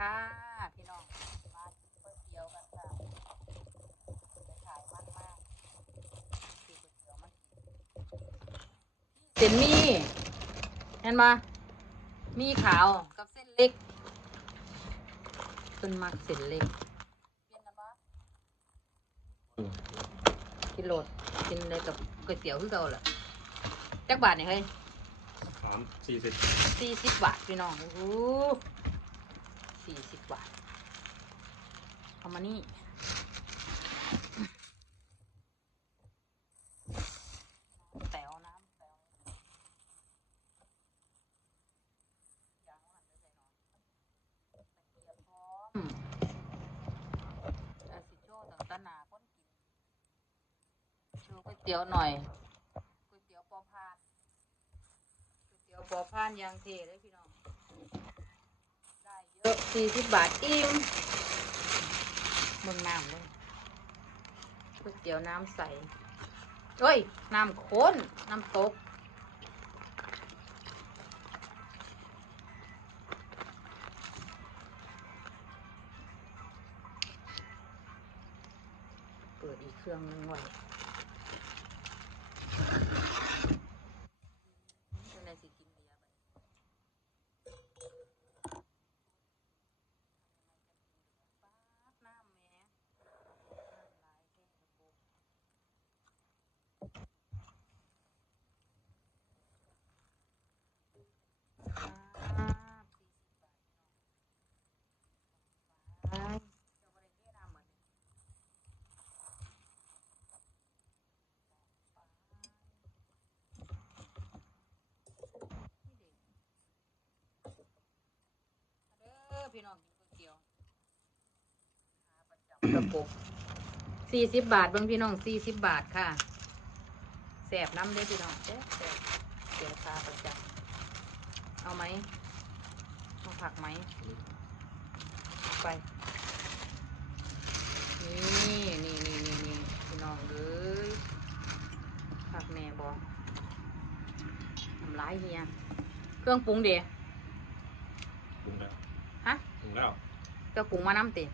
ค่ะพี่น้องมากินก๋วยเตี๋ยวกันค่ะจะขายมันมากคือก๋วยเตี๋ยวมันเส้นหมีเห็นมามีขาวกับเส้นเล็กเส้นมักเส้นเล็กเปลี่ยนกันปะกินโหลดกินอะไรกับก๋วยเตี๋ยวคือเก่าแหละจักบาทเนี่ยเฮ้ยสามสี่สิบสี่สิบบาทพี่น้องโอ้โห สี่สิบบาท เอามานี่ แต๋วน้ำแต๋วยางหันไปใส่น่อยตะเกียบพร้อมอาสิโจต่างตนาคนกินโชว์ก๋วยเตี๋ยวหน่อยก๋วยเตี๋ยวปอพานก๋วยเตี๋ยวปอพานยางเทเลยพี่น้อง เยอะสี่สิบบาทอิ่มมึงน้ำเลยก๋วยเตี๋ยวน้ำใสเอ้ย น้ำข้น น้ำตกเปิดอีกเครื่องนึงไว้เจ้านายสิกินเบียร์ไปป๊าดน้ำแหม่น้ำลายแค่กระปุกป๊าดสี่สิบบาทพี่น้องไปเจ้าบ่ได้เทน้ำหมดนี่ เด้อ พี่น้องกินก๋วยเตี๋ยวหาประจำกระปุกสี่สิบบาทเบิ่งพี่น้องสี่สิบบาทค่ะแสบน้ำเด้พี่น้องแสบเสียวคาประจำเอาไหมเอาผักไหมไป นี่นี่นี่นี่นี่พี่น้องเอ้ยผักแหน่บอทำร้ายเฮีย เครื่องปรุงเดีย กุ้งมาน้ำเต็ม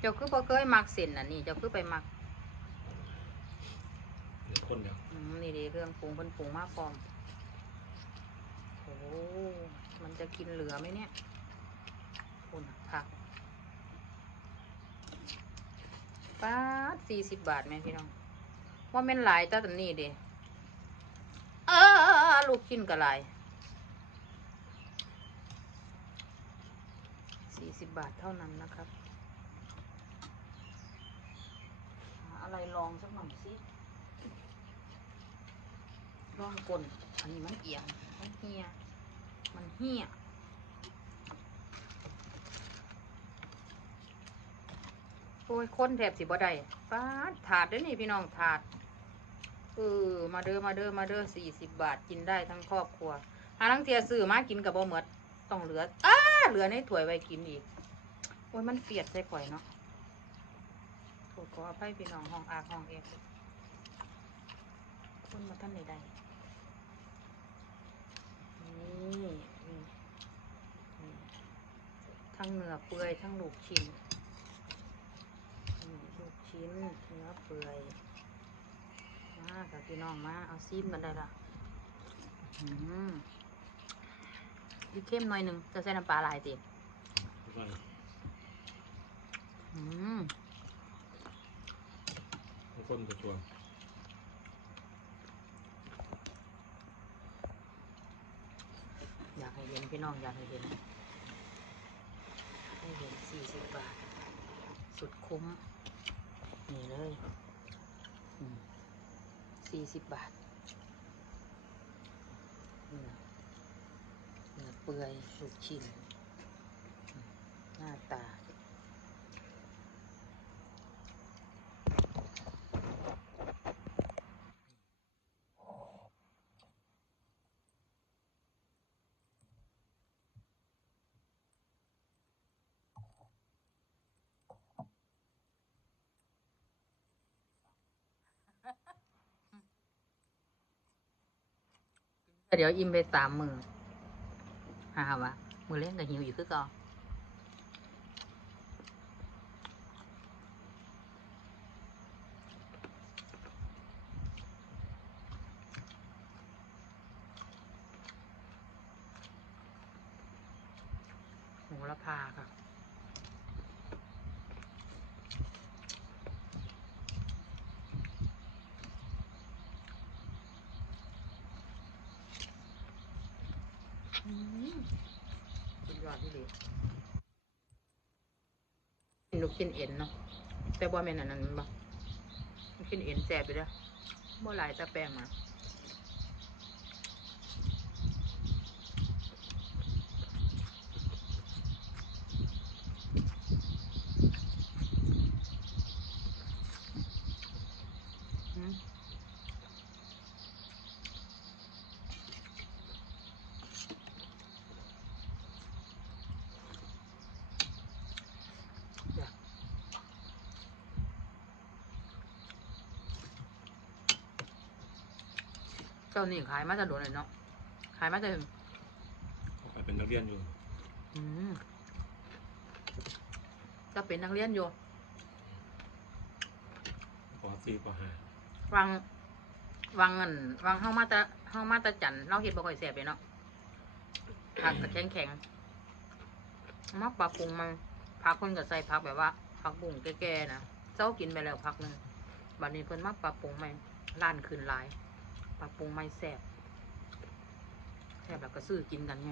เจ้าคือบ่เคยมักเส้นน่ะนี่เจ้าคือไปมักเหลืคนเดียวนี่ดีเรื่องปรุงเป็นปรุงมาพร้อมโอ้มันจะกินเหลือไหมเนี่ยคุณผักป้าสี่สิบบาทไหมพี่น้องว่าเป็นหลายตาตันนี่เด้เออลูกกินกระไร 40 บาทเท่านั้นนะครับอะไรลองสักหน่อยสิลองกลนอันนี้มันเอียง มันเฮีย มันเฮียโอ้ยคนแถบสิบ่ได้ฟาดถาดด้วยนี่พี่น้องถาด เออ มาเด้อ มาเด้อ มาเด้อสี่สิบบาทกินได้ทั้งครอบครัวหาลังเทียซื้อมากินกับบ่เหมือ ต้องเหลืออ้าเหลือในถ้วยไว้กินอีกโอ้ยมันเฟียดใส่ข่อยเนาะโทษขออภัยพี่น้องห้องอาห้องเอกคนมาท่านใดๆนี่นี่นี่ทั้งเนื้อเปื่อยทั้งลูกชิ้นลูกชิ้นเนื้อเปื่อยมาค่ะพี่น้องมาเอาซีมกันได้ละอืม อีกเข้มหน่อยหนึ่งจะใส่น้ำปลาหลายติใส่อืมคนตัวตัวอยากให้เห็นพี่น้องอยากให้เห็นให้เห็นสี่สิบบาท สุดคุ้ม นี่เลยสี่สิบบาทเนื้อเนื้อ เปื่อยลูกชิ้นหน้าตา เดี๋ยวอิ่มไปสามมือ หาวะมือเล่นกับหิวอีกคือเก่าโหระพาค่ะ อืมสุดย อดที่ดีลูกชิ้นเอ็นเนาะแต่บ่แม่นอันนั้นบ่ลูกชิ้นเอ็นแซ่บไปเด้อบ่หลายตะแป้งมา เจ้านี่ขายมาจะโดนเลยเนาะขายมาจะเขาไปเป็นนักเรียนอยู่อืมจะเป็นนักเรียนอยู่ปสี่ปห้าวังวังเงินวังเฮามาแตะเฮามาแตะจันเราเฮ็ดบ่ค่อยแซ่บเลยเนาะผักก็แข็งแข็งๆมาปรับปรุงมันผักเพิ่นก็ใส่ผักแบบว่าผักบุ้งแก่ๆนะเจ้ากินไปแล้วผักหนึงบัดนี้เพิ่นมาปรับปรุงใหม่ร้านขึ้นหลาย ปรับปรุงใหม่แซ่บแซ่บแล้วก็ซื้อกินกันไง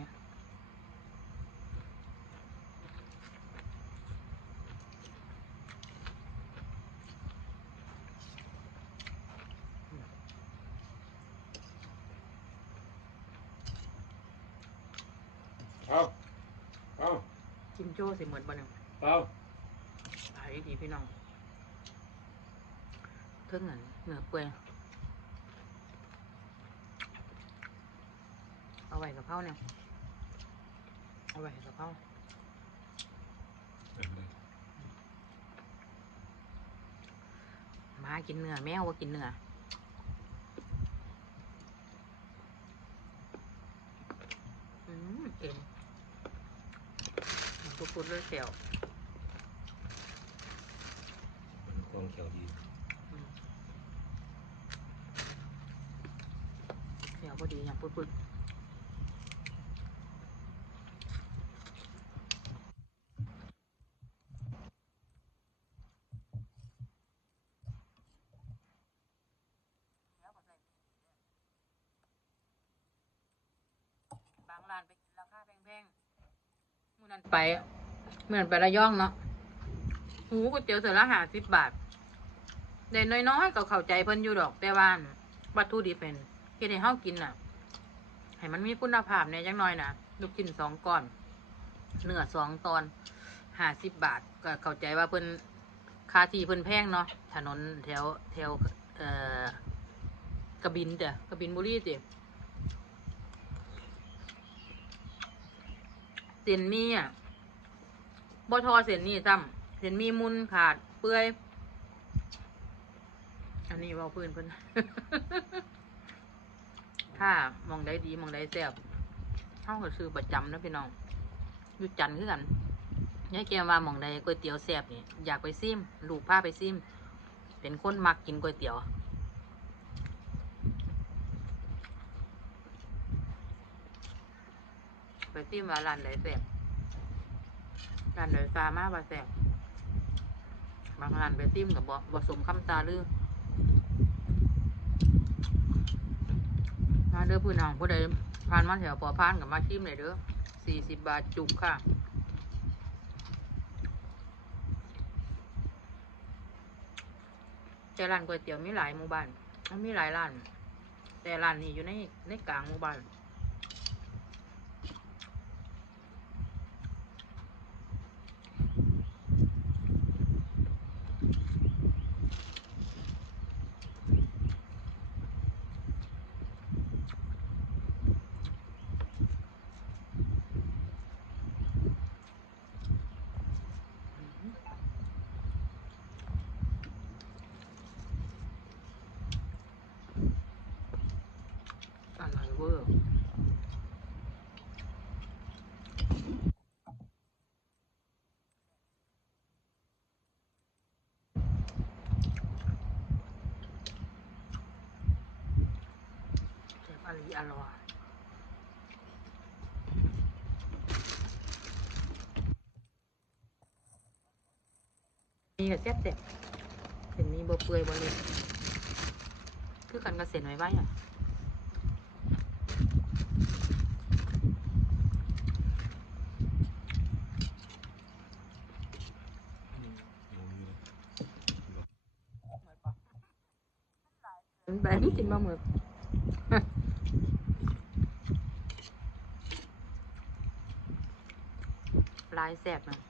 嗯เอาเอากินโจ้สิเหมือนบ่เนี่ยเอาขายดีพี่น้องเพิ่งเงินเนื้อเปื่อยเอา ไว้กับเพราเนี่ยเอาไว้กับเพราเอาเลยหมากินเนื้อแมวว่ากินเนื้ออืมเอ็นมันปุดๆเลยเสียวมันกองเขียวดีอืมเสียวพอดีอย่างปุดๆบ ร้านไปกินราคาแพงๆมื่อนั้นไปเหมือนไประย่องเนาะหูก๋วยเตี๋ยวเสือละหาสิบบาทได้น้อยๆก็เข้าใจเพิ่นอยู่ดอกแต่ว่าวัตถุดิบเป็นเฮ็ดให้เฮากินน่ะ ให้มันมีคุณภาพเนี่ยจังน้อยน่ะลูกชิ้นสองก้อน เนื้อสองตอนห้าสิบบาท ก็เข้าใจว่าเพิ่นค่าที่เพิ่นแพงเนาะถนนแถวแถวเอ่อกระบินเด้อกระบินบุรีติ เส้นมีอะบทอเส้นหมีซ้ำเส้นมีมุนขาดเปื่อย อันนี้เว่าพื้นเพิ่นถ้ามองได้ดีมองได้แซ่บเท่ากับซื้อประจำนะพี่น้องอยู่จันทร์คือกันยายแกว่ามองได้ก๋วยเตี๋ยวแซ่บนี่อยากไปซิมลูกพาไปซิม เป็นคนมักกินก๋วยเตี๋ยว ไปซิมว่าร้านไหนแซ่บร้านไหนซามาว่าแซ่บบางร้านไปซิมกับบ่บสมคำตาลือมาเด้อพี่น้องผู้ใดผ่านมาแถวปอพานกับมาชิมเลยเด้อสี่สิบบาทจุกค่ะแต่ร้านก๋วยเตี๋ยวมีหลายหมู่บ้านมันมีหลายร้าน แต่ร้านนี้อยู่ในในกลางหมู่บ้านอร่อยเวอร์ ร่อยอร่อยมีกับแซ่บเจ็บเส้นนี้บ่เปื่อยบ่เลยคือกันกับเส้นไว้ไว้อะอืมเอาอยู่เลยแบบนี้กินมาเหมือน ลายแสบนะ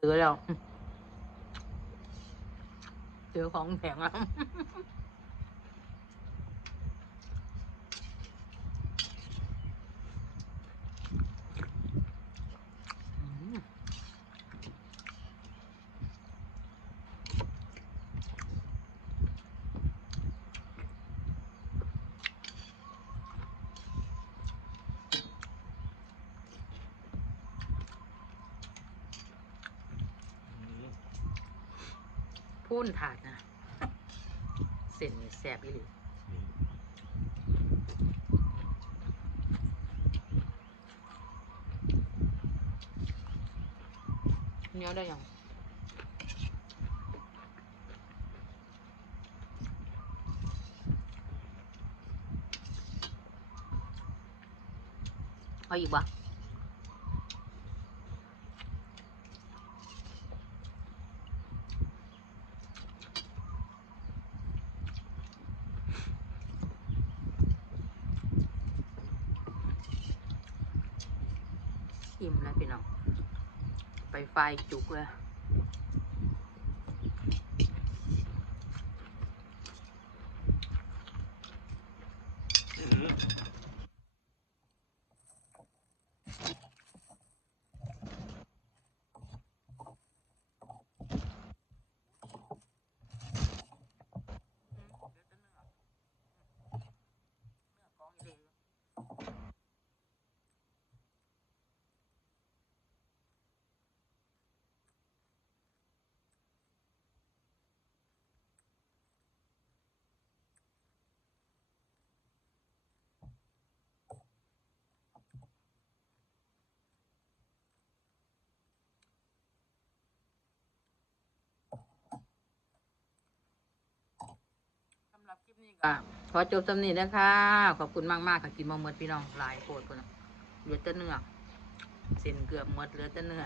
เจอแล้วเจอของแข็งแล้ว อืม พูนถาดนะเส้นนี่แสบอีหลีนี่เนียได้ยังเอาอีกวะ อิ่มแล้วพี่น้องไปไฟจุกเลย ก็ขอจบสำนีนะคะ ขอบคุณมากมากค่ะกินมาเมดพี่น้องหลายโคตรคนเหลือแต่เนื้อเส้นเกือบหมดเหลือแต่เนื้อ